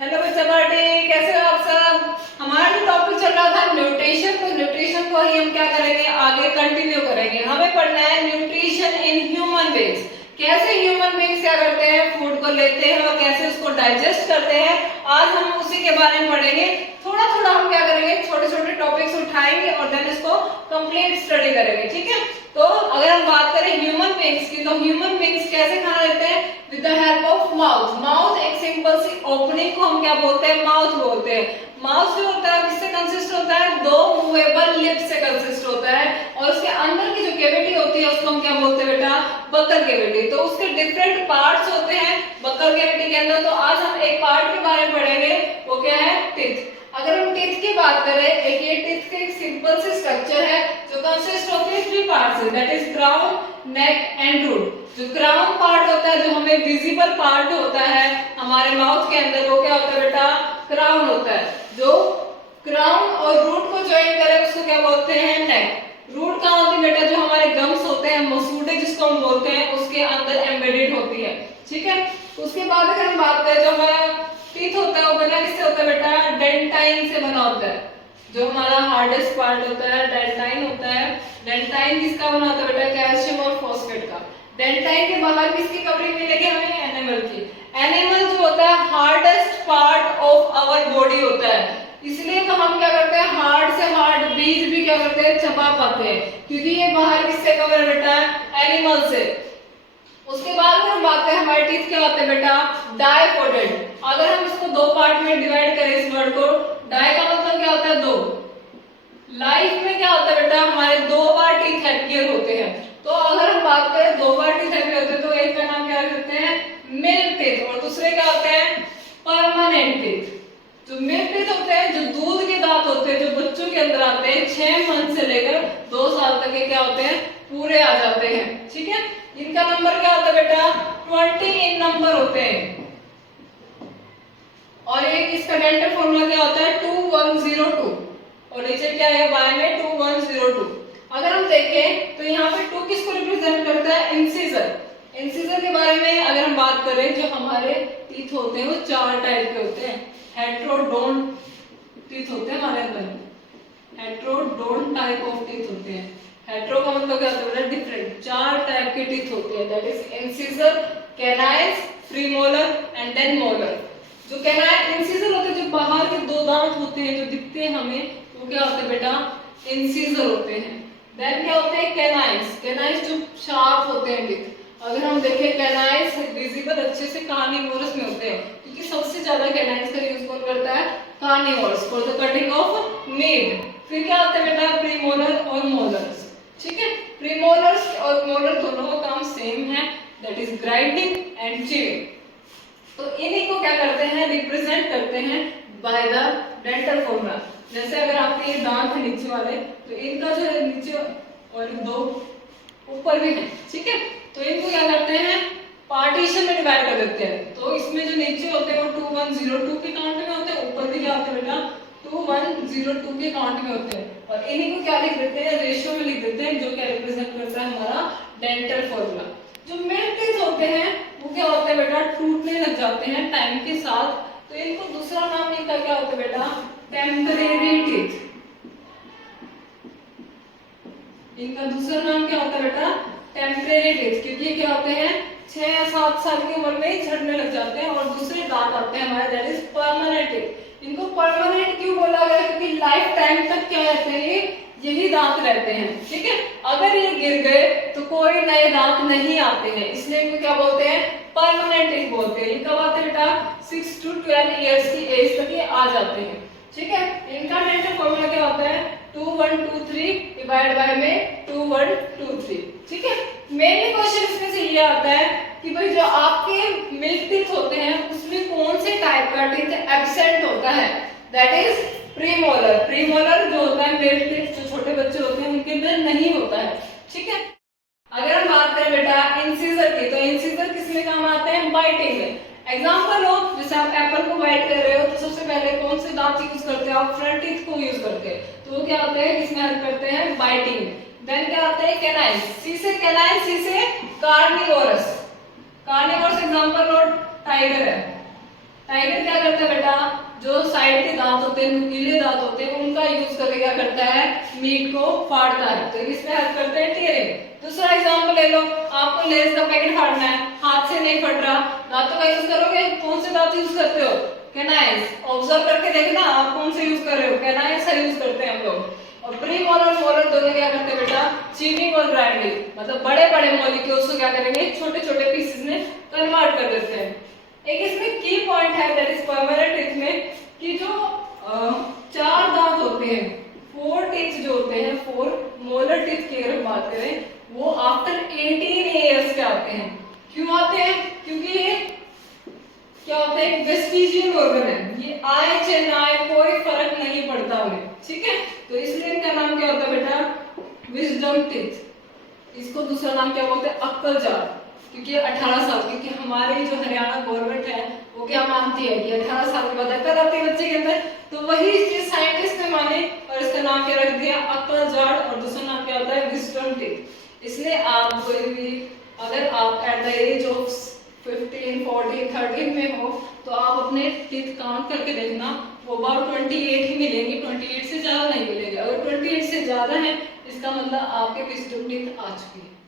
Hello बच्चा party, कैसे हो आप सब। हमारा जो टॉपिक चल रहा था न्यूट्रिशन, तो न्यूट्रिशन को ही हम क्या करेंगे, आगे कंटिन्यू करेंगे। हमें पढ़ना है न्यूट्रिशन इन ह्यूमन बीइंग्स। कैसे ह्यूमन बीइंग्स क्या करते हैं, फूड को लेते हैं और कैसे उसको डाइजेस्ट करते हैं। आज हम उसी के बारे में पढ़ेंगे। थोड़ा थोड़ा हम क्या करेंगे, छोटे छोटे टॉपिक्स उठाएंगे और देन इसको कंप्लीट स्टडी करेंगे, ठीक है। तो अगर हम बात करें ह्यूमन बीइंग्स की, तो ह्यूमन बीइंग्स कैसे खाना लेते हैं, with the help of mouth. Mouth एक सिंपल सी ओपनिंग को हम क्या बोलते हैं, माउथ बोलते हैं। माउथ जो होता है किससे कंसिस्ट होता है, दो मूवेबल लिप्स से कंसिस्ट होता है और उसके अंदर की जो कैविटी होती है उसको हम क्या बोलते हैं बेटा, बक्कल कैविटी। तो उसके डिफरेंट पार्ट्स होते हैं बक्कल कैविटी के अंदर। तो आज हम एक पार्ट के बारे में पढ़ेंगे, वो क्या है, टीथ। अगर हम टीथ की बात करें, एक ये टीथ का एक सिंपल सी स्ट्रक्चर है जो कंसिस्ट होती है थ्री पार्ट से, that is crown, neck and root. जो क्राउन पार्ट होता है, जो हमें विजिबल पार्ट होता है हमारे माउथ के अंदर, वो क्या होता है बेटा, क्राउन होता है। जो क्राउन और रूट को ज्वाइन करे उसको क्या बोलते हैं, नेक। रूट कहाँ होती है बेटा, जो हमारे गम्स होते हैं, मसूड़े जिसको हम बोलते हैं, उसके अंदर एम्बेडेड होती है, ठीक है। उसके बाद अगर हम बात करें, जो हमारा टीथ होता है वो बना किससे होता है बेटा, डेंटाइन से बना होता है। जो हमारा हार्डेस्ट पार्ट होता है डेंटाइन होता है। डेंटाइन किसका बना होता है बेटा, कैल्शियम और फॉस्फेट का। डेंटाइन के बाहर किसकी कवरिंग मिलेगी हमें, एनिमल की। एनिमल जो होता है hardest part of our body होता है, इसलिए तो हम क्या करते हैं, हार्ड से हार्ड बीज भी क्या करते हैं, चबा पाते हैं, क्योंकि ये बाहर किससे कवर है बेटा, एनिमल से। उसके बाद अगर हम बात करें हमारे टीथ क्या होते हैं बेटा, डाइकोटेड। अगर हम इसको दो पार्ट में डिवाइड करें इस वर्ड को, डाई का मतलब क्या होता है, दो। लाइफ में क्या होता है बेटा, हमारे दो बार टीथ अपीयर होते हैं। तो अगर हम बात करें दो बार टीथ अपीयर होते हैं, तो एक का नाम क्या रखते हैं, मिल्क टीथ, और दूसरे क्या होते हैं, परमानेंट टीथ। जो मिल्क टीथ होते हैं, जो दूध के दांत होते हैं, जो बच्चों के अंदर आते हैं 6 मंथ से लेकर 2 साल तक के क्या होते हैं, पूरे आ जाते हैं, ठीक है। इनका नंबर क्या होता है बेटा, 20 इन नंबर होते हैं। और एक इसका डेंटल फॉर्मूला क्या होता है, 2102, और नीचे क्या है बाय में 2102। अगर हम देखें तो यहाँ पे 2 किसको रिप्रेजेंट करता है, इंसिजर। इंसिजर के बारे में अगर हम बात करें, जो हमारे टीथ होते हैं वो 4 टाइप के होते हैं। हेट्रोडोंट टीथ होते हैं हमारे अंदर, हेट्रोडोंट टाइप ऑफ टीथ होते हैं। हेट्रो का मतलब क्या होता है, डिफरेंट, 4 टाइप के टीथ होते हैं, that is incisor, canines, premolar and then molar. जो कैनाइन इंसिजर होते हैं, जो बाहर के 2 दांत होते हैं जो दिखते हैं हमें, वो क्या होते हैं बेटा, इंसिजर होते हैं। देन क्या होते हैं, कैनाइन्स। कैनाइन्स जो शार्प होते हैं टीथ। अगर हम देखें कैनाइन्स विजिबल अच्छे से कार्निवोरस में होते हैं, क्योंकि सबसे ज्यादा कैनाइन्स का यूज कौन करता है, carnivorous, for the cutting of meat. फिर क्या होता है बेटा, प्रीमोलर और मोलर्स, ठीक है। प्रीमोलर्स और मोलर दोनों का काम सेम है, that is grinding and chewing. तो इन्हीं को क्या करते हैं, रिप्रेजेंट करते हैं बाय द डेंटल फॉर्मूला। जैसे अगर आपके ये दांत है नीचे वाले, तो इनका जो है नीचे और 2 ऊपर भी है, ठीक है। तो इनको क्या करते हैं, पार्टीशन में डिवाइड कर देते हैं। तो इसमें जो नीचे होते हैं वो 2102 के काउंट में होते हैं, ऊपर भी क्या होते हैं बेटा, 2102 के काउंट में होते हैं। और इन्हीं को क्या लिख देते हैं, रेशियो में लिख देते हैं, जो क्या रिप्रेजेंट करता है हमारा डेंटल फॉर्मूला। जो मिल्क टीथ होते हैं वो क्या होते हैं बेटा, टूटने लग जाते हैं टाइम के साथ, तो इनको दूसरा नाम इनका क्या होता है बेटा, टेम्परेरी टीथ। इनका दूसरा नाम क्या होता है बेटा, टेम्परेरी टीथ, क्योंकि ये क्या होते हैं 6 या 7 साल की उम्र में ही झड़ने लग जाते हैं और दूसरे दांत आते हैं हमारे, दैट इज परमानेंट टीथ। इनको परमानेंट क्यों बोला गया, क्योंकि लाइफ टाइम तक क्या रहते हैं, यही दांत रहते हैं, ठीक है। अगर ये गिर गए तो कोई नए दांत नहीं आते हैं, इसलिए इनको क्या बोलते हैं, परमानेंट टीथ बोलते हैं। ये कब आते हैं बेटा, 6 to 12 इयर्स की एज तक ये आ जाते हैं, ठीक है। इनका डेंटल फॉर्मूला क्या होता है, 2123 डिवाइड बाय में 2123, ठीक है। मेनली क्वेश्चन इसमें से ये आता है कि भाई जो आपके मिल्क टीथ होते हैं उसमें कौन से टाइप का टीथ एब्सेंट होता है, दैट इज प्रीमोलर। प्रीमोलर जो होता है मिल्क टीथ, जो छोटे बच्चे होते हैं उनके अंदर नहीं होता है, ठीक है। अगर हम बात करें बेटा इंसिजर की, तो इंसिजर किस में काम आते हैं, बाइटिंग में। एग्जांपल लो, जैसे आप एप्पल को बाइट कर रहे हो तो सबसे पहले कौन से दांत यूज करते हैं आप, फ्रंट टीथ को यूज करते हैं, तो वो क्या होते हैं, किसमें हेल्प करते हैं, बाइटिंग में। देन क्या होते हैं, कैनाइन्स। सी से कैनाइन, सी से कार्निवोरस। कार्निवोरस एग्जांपल लो, टाइगर है, टाइगर क्या करता है बेटा, जो साइड के दांत होते हैं, नुकीले दांत होते हैं, उनका यूज करके क्या करता है, मीट को फाड़ता है। तो इसमें हेल्प करते हैं टीयरिंग। दूसरा एग्जांपल ले लो, आपको लेस का पैकेट फाड़ना है, हाथ से नहीं फट रहा, दांतों का यूज करोगे, कौन से दांत यूज करते हो, कैनाइन्स। ऑब्जर्व करके देखना आप कौन से यूज कर रहे हो, कैनाइन्स का यूज करते हैं हम लोग। और प्री मोलर मोलर दोनों क्या करते हैं बेटा, चीविंग और ग्राइंडिंग, मतलब बड़े बड़े मॉलिक्यूल्स को क्या करेंगे, छोटे छोटे पीसेस में कन्वर्ट कर देते हैं। एक इसमें की पॉइंट है दैट इज परमानेंट टीथ में, कि जो चार दांत होते हैं, फोर टीथ जो होते हैं, फोर मोलर टीथ की अगर बात करें, वो आफ्टर 18 ईयर्स के आते हैं। क्यों आते हैं, क्योंकि ये क्या होता है, वेस्टिजियल ऑर्गन है, ये आए चाहे ना आए कोई फर्क नहीं पड़ता उन्हें, ठीक है। तो इसलिए इनका नाम क्या होता है बेटा, विजडम टीथ। इसको दूसरा नाम क्या बोलते हैं, अक्कल जाट, क्योंकि 18 साल, क्योंकि हमारी जो हरियाणा गवर्नमेंट है वो क्या मानती है कि 18 साल के बाद अक्कल आती है बच्चे के अंदर, तो वही चीज साइंटिस्ट ने मानी और इसका नाम क्या रख दिया, अक्कल जाट, और दूसरा नाम क्या होता है, विजडम टीथ। इसलिए आप कोई भी, अगर आप एट द एज ऑफ 15, 14, 13 में हो, तो आप अपने टीथ काउंट करके देखना, वो अबाउट 28 ही मिलेंगे, 28 से ज्यादा नहीं मिलेंगे। अगर 28 से ज्यादा है, इसका मतलब आपके विजडम टीथ आ चुकी है।